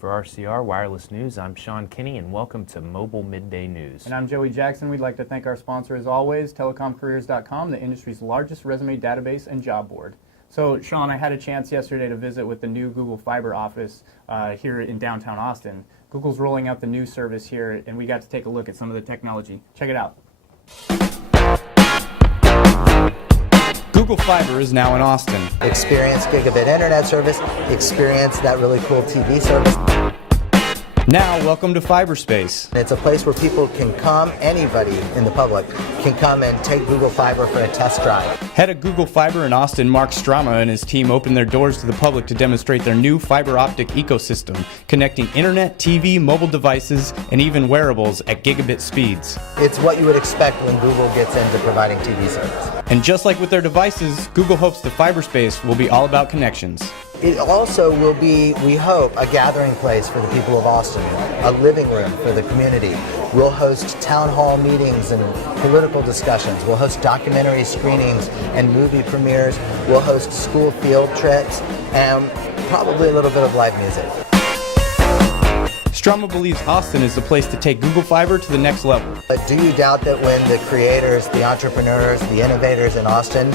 For RCR Wireless News, I'm Sean Kinney, and welcome to Mobile Midday News. And I'm Joey Jackson. We'd like to thank our sponsor, as always, telecomcareers.com, the industry's largest resume database and job board. So, Sean, I had a chance yesterday to visit with the new Google Fiber office here in downtown Austin. Google's rolling out the new service here, and we got to take a look at some of the technology. Check it out. Google Fiber is now in Austin. Experience gigabit internet service, experience that really cool TV service. Now, welcome to Fiberspace. It's a place where people can come, anybody in the public can come and take Google Fiber for a test drive. Head of Google Fiber in Austin, Mark Strama, and his team opened their doors to the public to demonstrate their new fiber optic ecosystem, connecting internet, TV, mobile devices, and even wearables at gigabit speeds. It's what you would expect when Google gets into providing TV service. And just like with their devices, Google hopes the Fiberspace will be all about connections. It also will be, we hope, a gathering place for the people of Austin, a living room for the community. We'll host town hall meetings and political discussions. We'll host documentary screenings and movie premieres. We'll host school field trips and probably a little bit of live music. Strama believes Austin is the place to take Google Fiber to the next level. But do you doubt that when the creators, the entrepreneurs, the innovators in Austin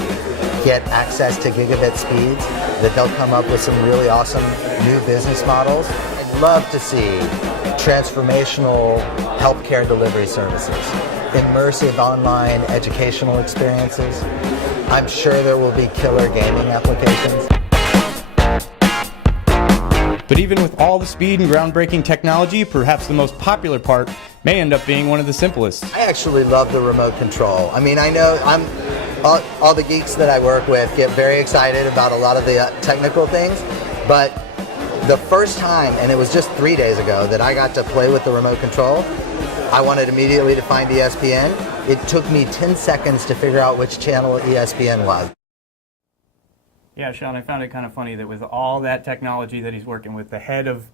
get access to gigabit speeds, that they'll come up with some really awesome new business models? I'd love to see transformational healthcare delivery services, immersive online educational experiences. I'm sure there will be killer gaming applications. But even with all the speed and groundbreaking technology, perhaps the most popular part may end up being one of the simplest. I actually love the remote control. I mean, I know all the geeks that I work with get very excited about a lot of the technical things, but the first time, and it was just 3 days ago, that I got to play with the remote control, I wanted immediately to find ESPN. It took me 10 seconds to figure out which channel ESPN was. Yeah, Sean, I found it kind of funny that with all that technology that he's working with, the head of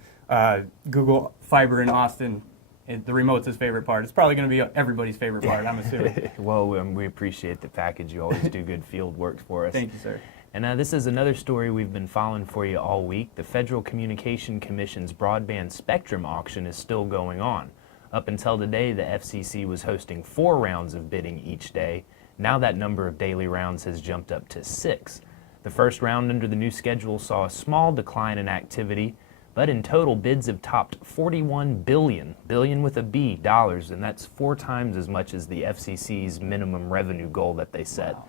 Google Fiber in Austin, the remote's his favorite part. It's probably going to be everybody's favorite part, I'm assuming. Well, we appreciate the package. You always do good field work for us. Thank you, sir. And this is another story we've been following for you all week. The Federal Communication Commission's broadband spectrum auction is still going on. Up until today, the FCC was hosting 4 rounds of bidding each day. Now that number of daily rounds has jumped up to 6. The first round under the new schedule saw a small decline in activity, but in total bids have topped $41 billion with a B, dollars, and that's 4 times as much as the FCC's minimum revenue goal that they set. Wow.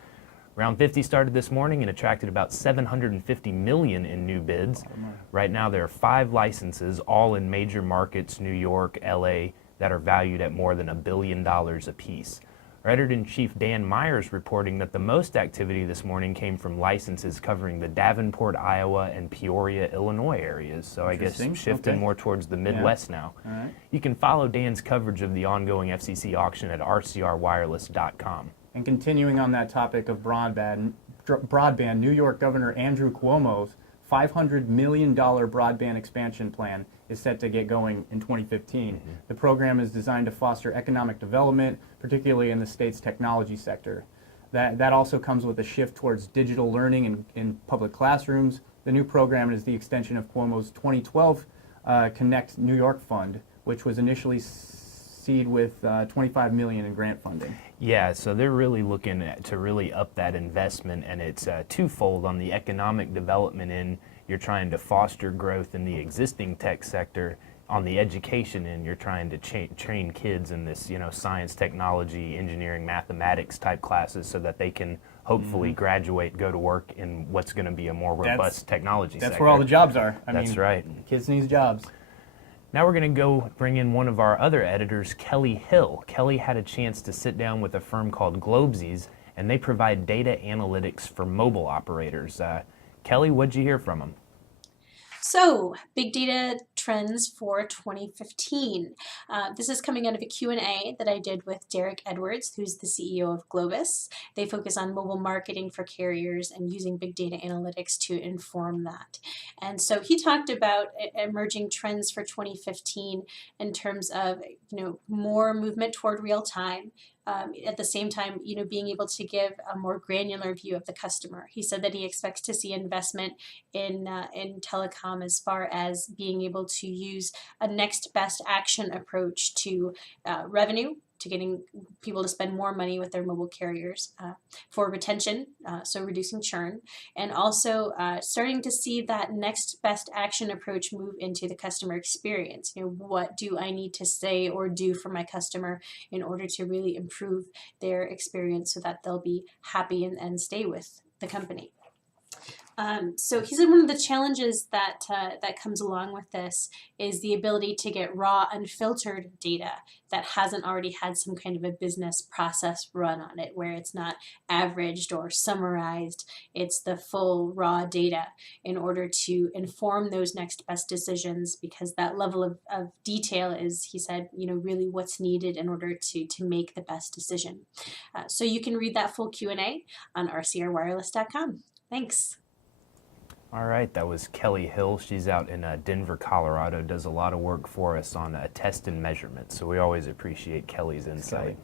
Round 50 started this morning and attracted about $750 million in new bids. Right now there are 5 licenses, all in major markets, New York, LA, that are valued at more than $1 billion apiece. Editor-in-Chief Dan Myers reporting that the most activity this morning came from licenses covering the Davenport, Iowa, and Peoria, Illinois areas. So I guess shifting more towards the Midwest now. All right. You can follow Dan's coverage of the ongoing FCC auction at rcrwireless.com. And continuing on that topic of broadband, New York Governor Andrew Cuomo's $500 million broadband expansion plan is set to get going in 2015. Mm-hmm. The program is designed to foster economic development, particularly in the state's technology sector. That also comes with a shift towards digital learning in public classrooms. The new program is the extension of Cuomo's 2012 Connect New York Fund, which was initially seed with $25 million in grant funding. Yeah, so they're really looking to really up that investment, and it's twofold. On the economic development end, you're trying to foster growth in the existing tech sector. On the education end, you're trying to train kids in this, science, technology, engineering, mathematics type classes so that they can hopefully graduate, go to work in what's going to be a more robust technology sector. That's where all the jobs are. That's right. Kids need jobs. Now we're going to go bring in one of our other editors, Kelly Hill. Kelly had a chance to sit down with a firm called Globys, and they provide data analytics for mobile operators. Kelly, what'd you hear from them? So, big data trends for 2015. This is coming out of a Q&A that I did with Derek Edwards, who's the CEO of Globys. They focus on mobile marketing for carriers and using big data analytics to inform that. And so he talked about emerging trends for 2015 in terms of, more movement toward real time, at the same time, being able to give a more granular view of the customer. He said that he expects to see investment in telecom as far as being able to use a next best action approach to revenue, to getting people to spend more money with their mobile carriers, for retention, so reducing churn, and also starting to see that next best action approach move into the customer experience. What do I need to say or do for my customer in order to really improve their experience so that they'll be happy and stay with the company. So he said one of the challenges that comes along with this is the ability to get raw, unfiltered data that hasn't already had some kind of a business process run on it, where it's not averaged or summarized. It's the full raw data in order to inform those next best decisions, because that level of detail is, he said, really what's needed in order to make the best decision. So you can read that full Q&A on rcrwireless.com. Thanks. All right, that was Kelly Hill. She's out in Denver, Colorado, does a lot of work for us on test and measurement. So we always appreciate Kelly's insight.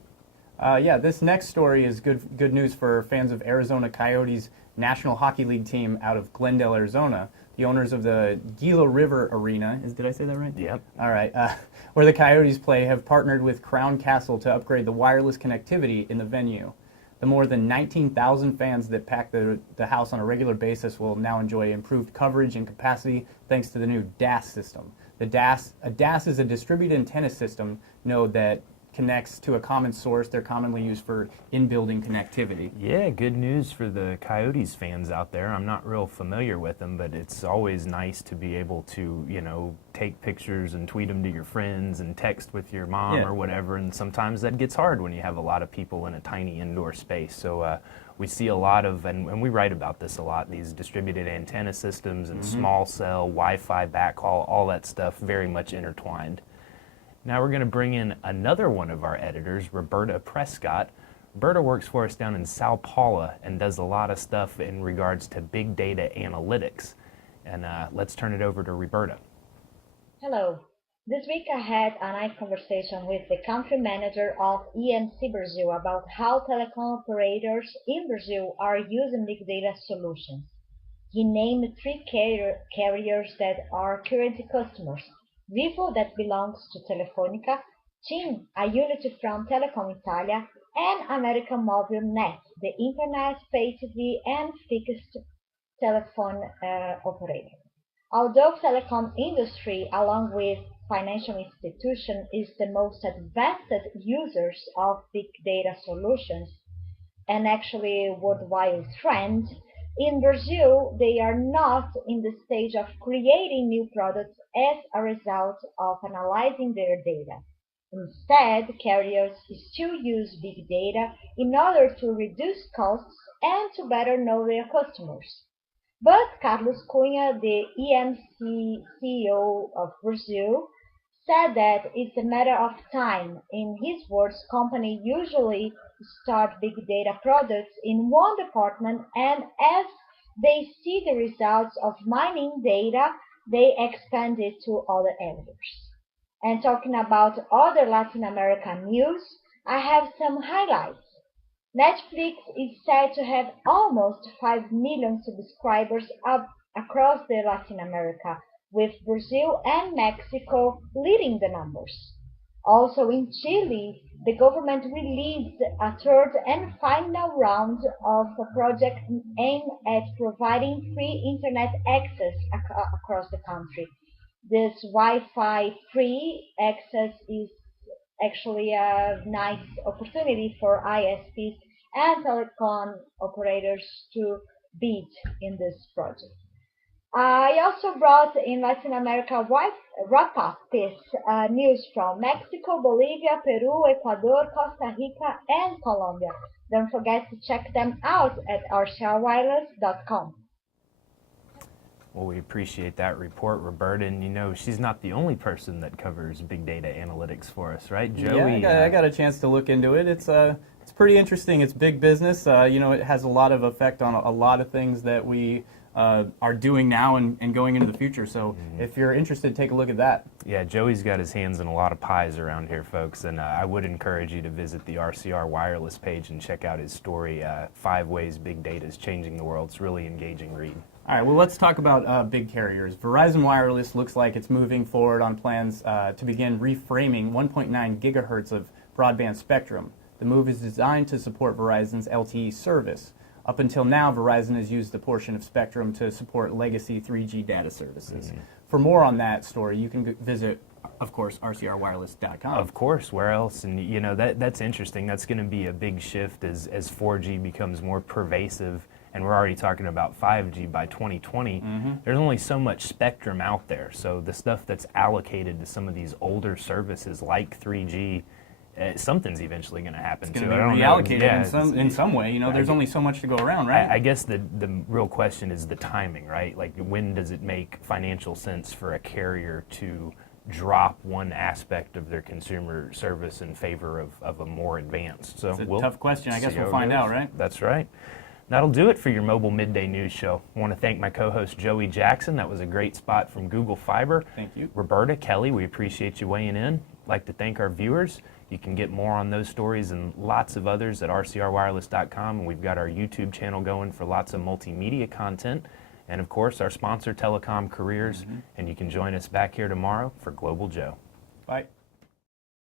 Yeah, this next story is good news for fans of Arizona Coyotes National Hockey League team out of Glendale, Arizona. The owners of the Gila River Arena, did I say that right? Yep. All right, where the Coyotes play, have partnered with Crown Castle to upgrade the wireless connectivity in the venue. The more than 19,000 fans that pack the house on a regular basis will now enjoy improved coverage and capacity thanks to the new DAS system. A DAS is a distributed antenna system node that connects to a common source. They're commonly used for in-building connectivity. Yeah, good news for the Coyotes fans out there. I'm not real familiar with them, but it's always nice to be able to, take pictures and tweet them to your friends and text with your mom or whatever, and sometimes that gets hard when you have a lot of people in a tiny indoor space. So we see a lot of, and we write about this a lot, these distributed antenna systems and small cell, Wi-Fi backhaul, all that stuff very much intertwined. Now we're going to bring in another one of our editors, Roberta Prescott. Roberta works for us down in Sao Paulo and does a lot of stuff in regards to big data analytics. And let's turn it over to Roberta. Hello. This week I had a nice conversation with the country manager of EMC Brazil about how telecom operators in Brazil are using big data solutions. He named 3 carriers that are current customers. Vivo, that belongs to Telefónica, TIM, a unit from Telecom Italia, and American Mobile Net, the internet, pay TV, and fixed telephone operator. Although telecom industry, along with financial institutions, is the most advanced users of big data solutions, and actually worldwide trend, in Brazil, they are not in the stage of creating new products as a result of analyzing their data. Instead, carriers still use big data in order to reduce costs and to better know their customers. But Carlos Cunha, the EMC CEO of Brazil, said that it's a matter of time. In his words, companies usually start big data products in one department, and as they see the results of mining data, they expand it to other areas. And talking about other Latin American news, I have some highlights. Netflix is said to have almost 5 million subscribers across Latin America, with Brazil and Mexico leading the numbers. Also in Chile, the government released a third and final round of a project aimed at providing free internet access across the country. This Wi-Fi free access is actually a nice opportunity for ISPs and telecom operators to bid in this project. I also brought in Latin America wrap-up piece news from Mexico, Bolivia, Peru, Ecuador, Costa Rica, and Colombia. Don't forget to check them out at rcrwireless.com. Well, we appreciate that report, Roberta, and she's not the only person that covers big data analytics for us, right, Joey? Yeah, I got a chance to look into it. It's pretty interesting. It's big business. It has a lot of effect on a lot of things that we are doing now and going into the future. So if you're interested, take a look at that. Yeah, Joey's got his hands in a lot of pies around here, folks, and I would encourage you to visit the RCR Wireless page and check out his story, 5 Ways Big Data is Changing the World. It's really engaging read. All right, well, let's talk about big carriers. Verizon Wireless looks like it's moving forward on plans to begin reframing 1.9 gigahertz of broadband spectrum. The move is designed to support Verizon's LTE service. Up until now, Verizon has used a portion of spectrum to support legacy 3G data services. For more on that story, you can visit, of course, rcrwireless.com. Of course, where else? And you know, that's interesting. That's going to be a big shift as 4G becomes more pervasive, and we're already talking about 5G by 2020. There's only so much spectrum out there, so the stuff that's allocated to some of these older services like 3G, something's eventually going to happen. It's going to be reallocated in some way. You know, there's only so much to go around, right? I guess the real question is the timing, right? Like, when does it make financial sense for a carrier to drop one aspect of their consumer service in favor of a more advanced? So it's a tough question. I guess we'll find out, right? That's right. That'll do it for your Mobile Midday News Show. I want to thank my co-host Joey Jackson. That was a great spot from Google Fiber. Thank you. Roberta, Kelly, we appreciate you weighing in. I'd like to thank our viewers. You can get more on those stories and lots of others at rcrwireless.com. And we've got our YouTube channel going for lots of multimedia content. And of course, our sponsor, Telecom Careers. And you can join us back here tomorrow for Global Joe. Bye.